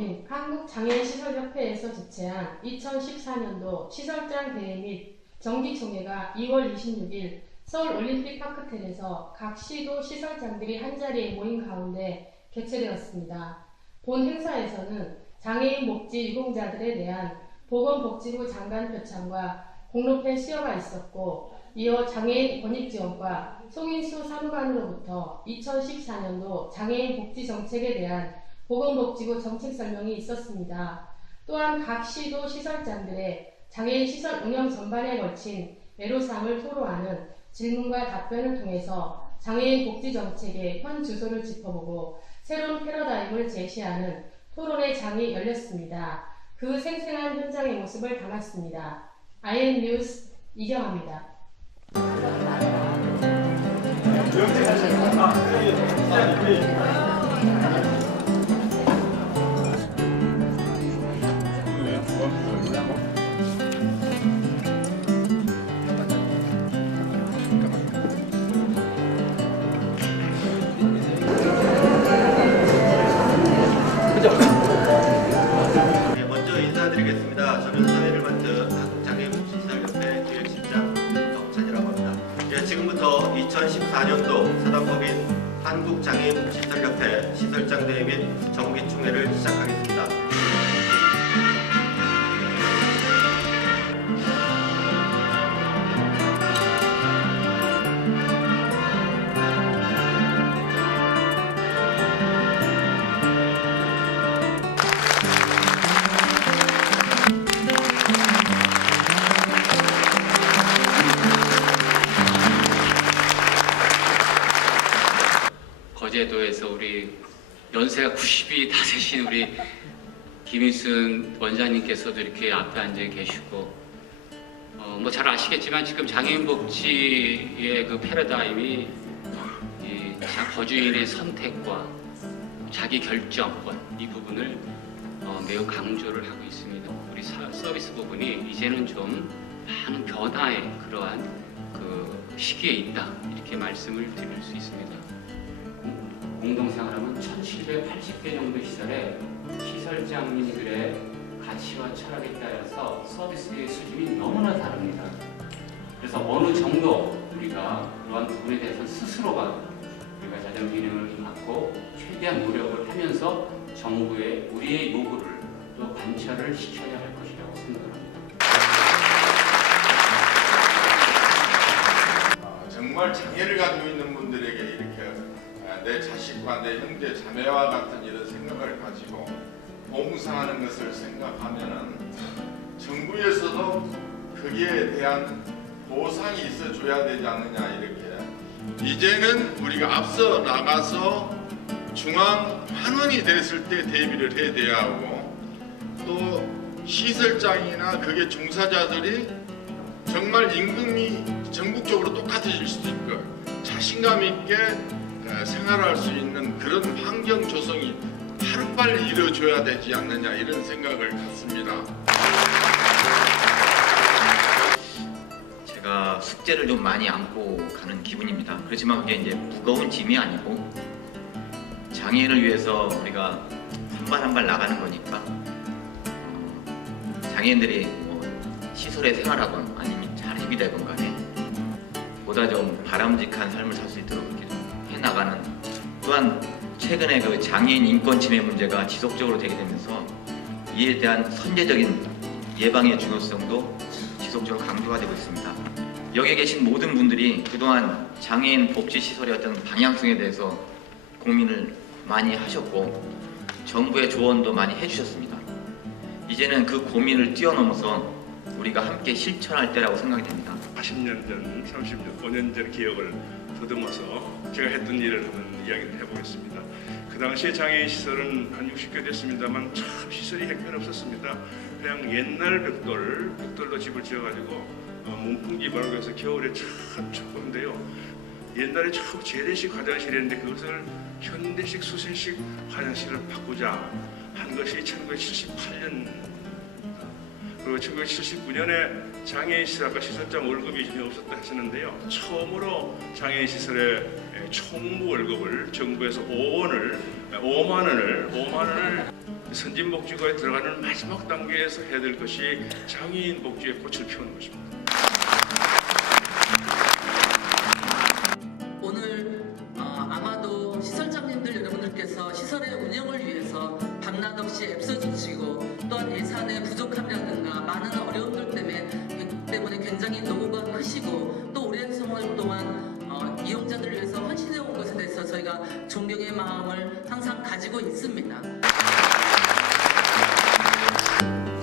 사단법인 한국장애인시설협회에서 주최한 2014년도 시설장 대회 및 정기총회가 2월 26일 서울올림픽파크텔에서 각 시도 시설장들이 한자리에 모인 가운데 개최되었습니다. 본 행사에서는 장애인 복지 유공자들에 대한 보건복지부 장관 표창과 공로패 수여가 있었고, 이어 장애인 권익지원과 송인수 사무관으로부터 2014년도 장애인 복지정책에 대한 보건복지부 정책 설명이 있었습니다. 또한 각 시도 시설장들의 장애인 시설 운영 전반에 걸친 애로사항을 토로하는 질문과 답변을 통해서 장애인 복지정책의 현 주소를 짚어보고 새로운 패러다임을 제시하는 토론의 장이 열렸습니다. 그 생생한 현장의 모습을 담았습니다. IN뉴스 이경아입니다. 네, 먼저 인사드리겠습니다. 저는 사회를 맡은 한국장애인복지시설협회 기획실장 김덕찬이라고 합니다. 지금부터 2014년도 사단법인 한국장애인복지시설협회 시설장 대회 및 정기총회를 시작하겠습니다. 거제도에서 우리 연세가 90이 다 되신 우리 김일순 원장님께서도 이렇게 앞에 앉아 계시고, 뭐 잘 아시겠지만 지금 장애인 복지의 그 패러다임이 이 거주인의 선택과 자기 결정권 이 부분을 매우 강조를 하고 있습니다. 우리 서비스 부분이 이제는 좀 많은 변화의 그러한 그 시기에 있다, 이렇게 말씀을 드릴 수 있습니다. 공동생활하면 1780개 정도 시설에 시설장님들의 가치와 철학에 따라서 서비스의 수준이 너무나 다릅니다. 그래서 어느 정도 우리가 그러한 부분에 대해서 스스로가 우리가 자정 기능을 갖고 최대한 노력을 하면서 정부의 우리의 요구를 또 관철을 시켜야 할 것이라고 생각합니다. 정말 장애를 가지고 있는 분들에게 이렇게 내 자식과 내 형제 자매와 같은 이런 생각을 가지고 봉사하는 것을 생각하면은 정부에서도 거기에 대한 보상이 있어줘야 되지 않느냐, 이렇게. 이제는 우리가 앞서 나가서 중앙 환원이 됐을 때 대비를 해야 돼야 하고, 또 시설장이나 그게 종사자들이 정말 임금이 전국적으로 똑같아질 수도 있고 자신감 있게 생활할 수 있는 그런 환경 조성이 하루빨리 이루어져야 되지 않느냐, 이런 생각을 갖습니다. 제가 숙제를 좀 많이 안고 가는 기분입니다. 그렇지만 그게 이제 무거운 짐이 아니고 장애인을 위해서 우리가 한 발 한 발 나가는 거니까 장애인들이 뭐 시설에 생활하건 아니면 자립이 되건 간에 보다 좀 바람직한 삶을 살 수 있도록 이렇게 해나가는, 또한 최근에 그 장애인 인권 침해 문제가 지속적으로 되게 되면서 이에 대한 선제적인 예방의 중요성도 지속적으로 강조가 되고 있습니다. 여기에 계신 모든 분들이 그동안 장애인 복지시설의 어떤 방향성에 대해서 고민을 많이 하셨고 정부의 조언도 많이 해주셨습니다. 이제는 그 고민을 뛰어넘어서 우리가 함께 실천할 때라고 생각이 됩니다. 40년 전, 30년, 5년 전 기억을 더듬어서 제가 했던 일을 한번 이야기를 해보겠습니다. 그 당시에 장애인 시설은 한 60개 됐습니다만 참 시설이 형편없었습니다. 그냥 옛날 벽돌로 집을 지어가지고 문풍지 말고 해서 겨울에 참 춥던데요. 옛날에 처음 재래식 화장실이었는데 그것을 현대식 수세식 화장실을 바꾸자 한 것이 1978년, 그리고 1979년에 장애인 시설, 아까 시설장 월급이 전혀 없었다 하셨는데요. 처음으로 장애인 시설의 총무 월급을 정부에서 5만 원을 선진복지국에 들어가는 마지막 단계에서 해야 될 것이 장애인 복지의 꽃을 피우는 것입니다. 오늘 아마도 시설장님들 여러분들께서 시설의 운영을 위해서 밤낮없이 애써주시고 또한 예산의 부족함이라든가 많은 어려움들 때문에 굉장히 노고가 크시고 또 오랜 세월 동안 이용자들을 위해서 헌신해 온 것에 대해서 저희가 존경의 마음을 항상 가지고 있습니다.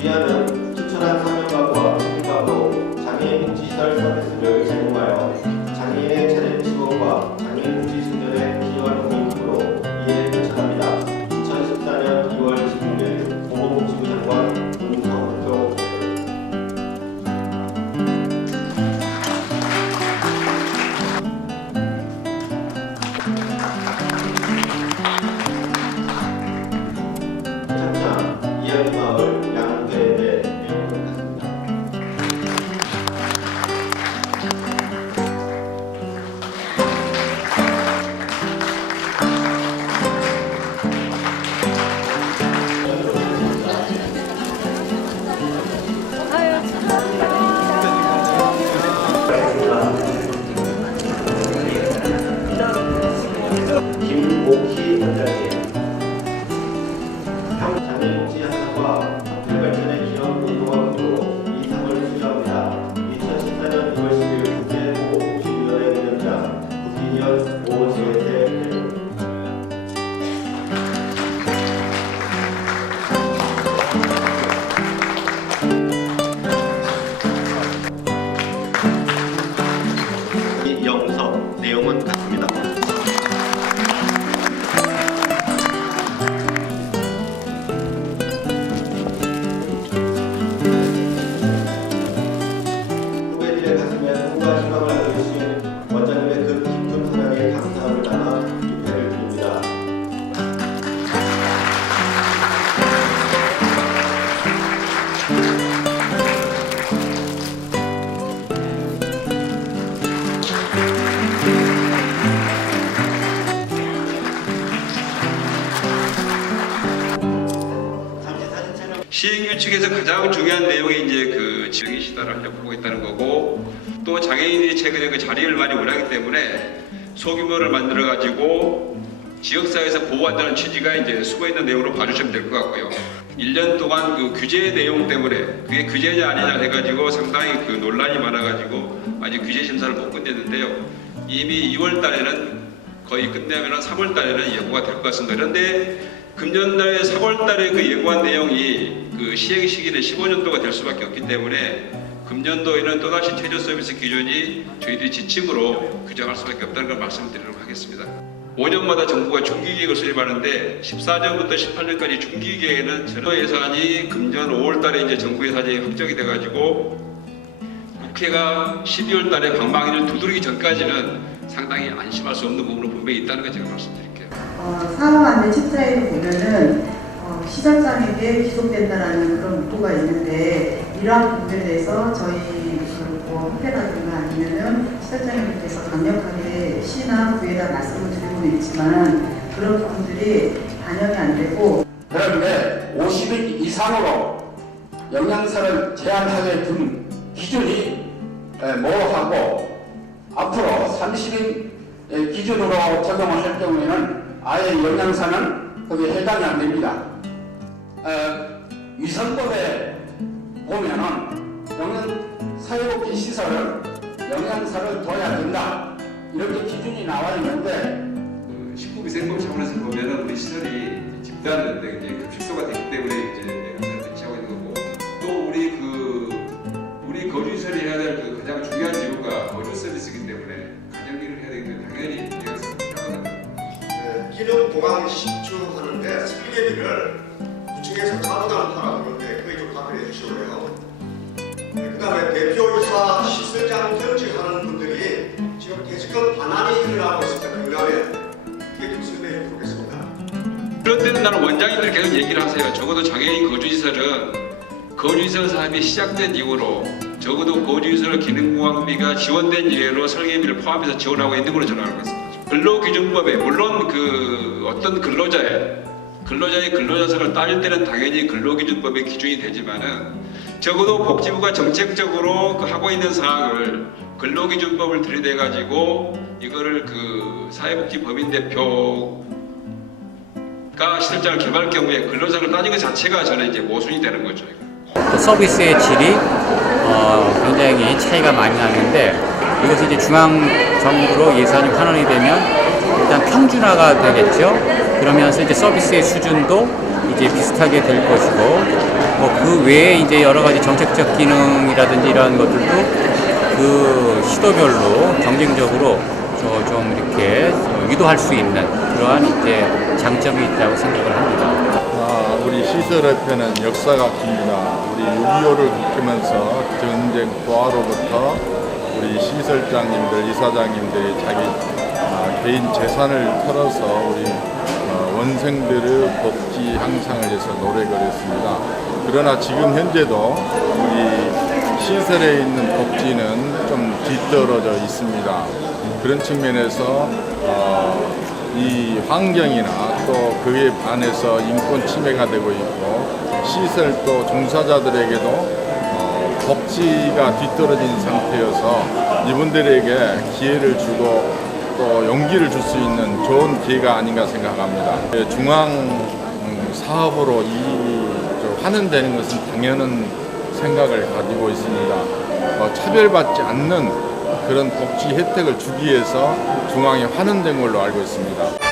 귀하는 추천한 사명감과 책임감으로 장애인 복지시설 서비스를 제공하여 장애인의 차례 지원과 장애인 복지 승전에 기여하는 공익으로 이에 추천합니다. 2014년 2월 16일 보건복지부 장관 문성표 창장 이야기마을 양회대 내용을 같습니다. 김옥희 원장님, 장애인복지 향상과 학교 발전에 기여한 운동과 기부로 이 상을 수여합니다. 2014년 2월 10일 국제 보건복지위원회 위원장 국회의원 오재세 대표. 영석 내용은 같습니다. 후배들의 가슴에 꿈과 희망을 안겨주신 원장님의 그 깊은 사랑에 감사함을 담아 유패를 드립니다. 잠시 사진 촬영. 시행규칙에서 가장 중요한 내용이 이제 그 장애인 시설을 하려고 하고 있다는 거고, 또 장애인이 최근에 그 자리를 많이 원하기 때문에 소규모를 만들어 가지고 지역사회에서 보호한다는 취지가 이제 수고 있는 내용으로 봐주시면 될 것 같고요. 1년 동안 그 규제 내용 때문에 그게 규제냐 아니냐 해가지고 상당히 그 논란이 많아가지고 아직 규제 심사를 못 끝냈는데요. 이미 2월 달에는 거의 끝내면 3월 달에는 예고가 될 것 같습니다. 그런데 금년달에 3월 달에 그 예고한 내용이 그 시행 시기는 15년도가 될 수밖에 없기 때문에 금년도에는 또다시 최저 서비스 기준이 저희들이 지침으로 규정할 수밖에 없다는 걸 말씀드리도록 하겠습니다. 5년마다 정부가 중기계획을 수립하는데 14년부터 18년까지 중기계획에는 전후 예산이 금년 5월 달에 이제 정부 예산이 확정이 돼가지고 국회가 12월 달에 방망이를 두드리기 전까지는 상당히 안심할 수 없는 부분은 분명히 있다는 걸 제가 말씀드릴게요. 사업 안내 챕터에 보면은 시설장에게 기속된다라는 그런 문구가 있는데 이러한 부분에 대해서 저희 협회라든가 아니면은 시설장님께서 강력하게 시나 구에다 말씀을 드리고는 있지만 그런 부분들이 반영이 안 되고 그런데 50인 이상으로 영양사를 제한하게 둔 기준이 모호하고 앞으로 30인 기준으로 적용을 할 경우에는 아예 영양사는 거기에 해당이 안 됩니다. 위생법에 보면은 사회복지시설은 영양사를 둬야 된다 이렇게 기준이 나와 있는데 19위생법 차원에서 보면은 우리 시설이 집단 급식소가 되기 때문에 이제 영양사를 배치하고 있는 거고, 또 우리 거주시설이 해야 될 그 가장 중요한 이유가 거주 서비스이기 때문에 가정일을 해야 되기 때문에 당연히 영양사가 필요하거든요. 기능 보강 신축하는데 설계비를 구청에서 자부담을 하라고 그러는데 그게 좀 답변해 주시고요. 그 다음에 대표이사 시설장 경직하는 분들이 지금 대지금 반환이 일어나고 있습니다. 경남에 그게 좀 설명해 보겠습니다. 그런 때는 나는 원장님들 계속 얘기를 하세요. 적어도 장애인 거주시설은 거주시설 사업이 시작된 이후로 적어도 거주시설 기능보강비가 지원된 이래로 설계비를 포함해서 지원하고 있는 걸로 저는 알고 있습니다. 근로기준법에 물론 그 어떤 근로자의 근로자의 근로자성을 따질 때는 당연히 근로기준법의 기준이 되지만은 적어도 복지부가 정책적으로 하고 있는 사항을 근로기준법을 들이대 가지고 이거를 그 사회복지법인 대표가 시설장을 개발할 경우에 근로자를 따진 것 자체가 저는 이제 모순이 되는 거죠. 또 서비스의 질이 굉장히 차이가 많이 나는데 이것이 이제 중앙정부로 예산이 환원이 되면 일단 평준화가 되겠죠. 그러면서 이제 서비스의 수준도 이제 비슷하게 될 것이고 뭐 그 외에 이제 여러 가지 정책적 기능이라든지 이러한 것들도 그 시도별로 경쟁적으로 좀 이렇게 유도할 수 있는 그러한 이제 장점이 있다고 생각을 합니다. 우리 시설협회는 역사가 깁니다. 우리 6.25를 겪으면서 전쟁 포화로부터 우리 시설장님들, 이사장님들이 자기 개인 재산을 털어서 우리 원생들의 복지 향상을 위해서 노력을 했습니다. 그러나 지금 현재도 우리 시설에 있는 복지는 좀 뒤떨어져 있습니다. 그런 측면에서 이 환경이나 또 그에 반해서 인권 침해가 되고 있고 시설 또 종사자들에게도 복지가 뒤떨어진 상태여서 이분들에게 기회를 주고 또 용기를 줄 수 있는 좋은 기회가 아닌가 생각합니다. 중앙 사업으로 환원되는 것은 당연한 생각을 가지고 있습니다. 차별받지 않는 그런 복지 혜택을 주기 위해서 중앙에 환원된 걸로 알고 있습니다.